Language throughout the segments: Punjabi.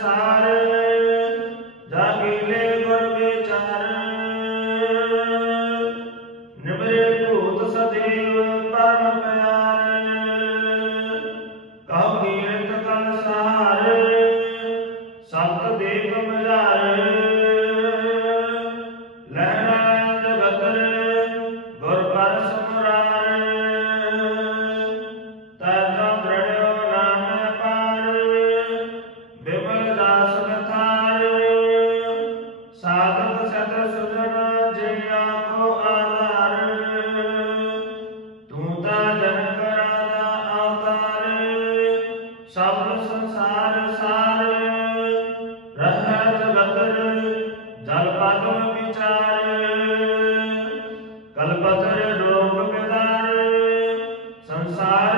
सार Side.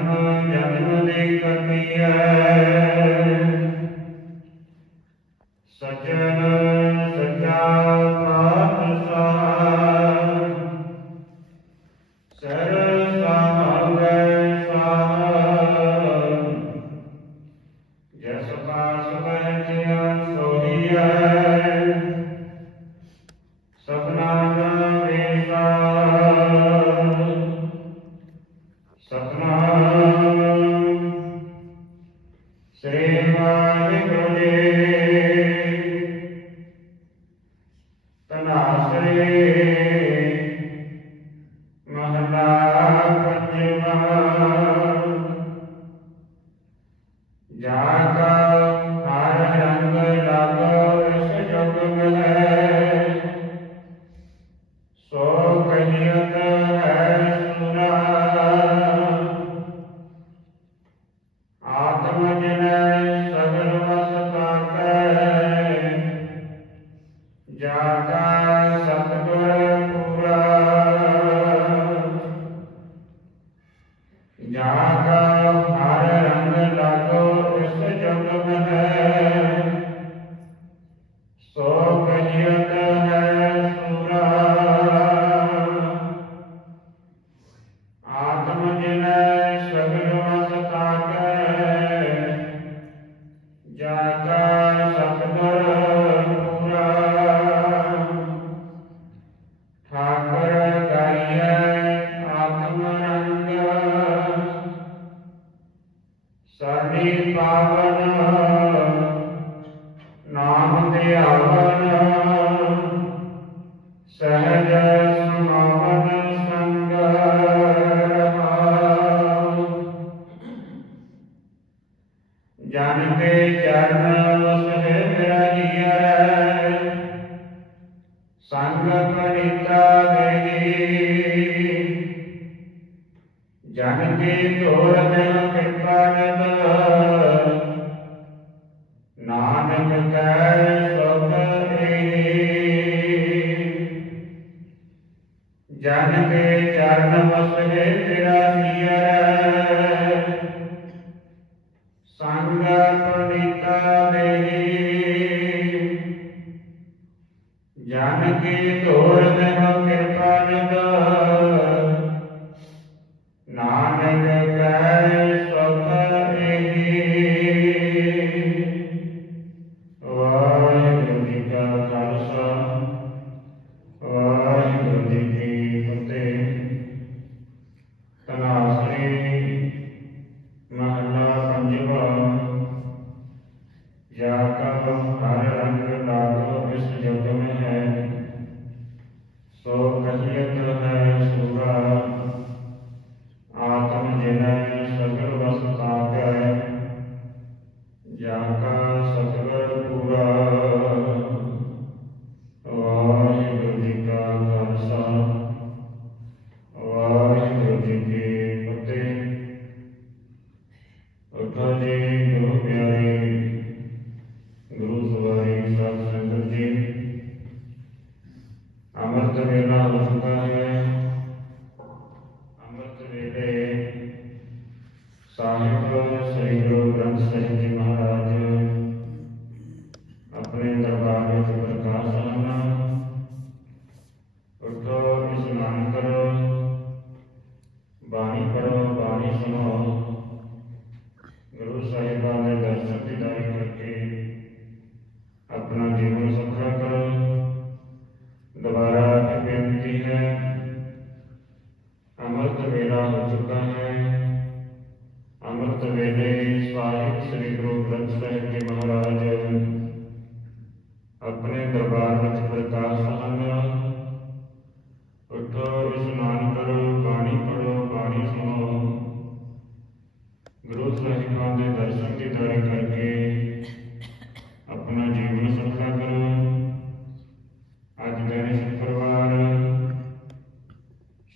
ਜਨਮ ਜਨਮ ਦੇ ਕਰਮੀਐ ਸਜਣ ਸਜਾ ਪ੍ਰਾਪਤ ਸਹਾਇ ਸਰ ਸਹਾਵੇ ਸਹਾਇ ਜਸ ਪਾਸ ਆਤਮ ਜਿਨ ਸਗਰਵਾ ਸਤਾਕੈ ਜਾ ਕਾ ਸਤਗੁਰ ਪੂਰਾ। ਠਾਕਰ ਕਰਿਐ ਆਤਮ ਰੰਗ ਸਾਡੀ ਪਾਵਨ, ਨਾਮ ਧਿਆਵਨ, ਸਹਿਜ ਸੁਨਾਮ ਮਨ ਦੇ ਚਰਨ ਵਸੇ ਮੇਰਾ ਜੀਅਰ। ਸੰਗ ਪਰਿਤਾ ਦੇਹੀ ਜਨ ਕੀ ਤੋਰ ਦਿਲ ਕਿਰਪਾ ਨਦ ਨਾਨਕ ਕਹਿ ਨਾਨਕੇ ਤੋਰ ਦੇਹ ਕਿਰਪਾ ਨਗਾ ਨਾਨਕ ਕੈ Upon the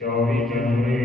चौबीस जनवरी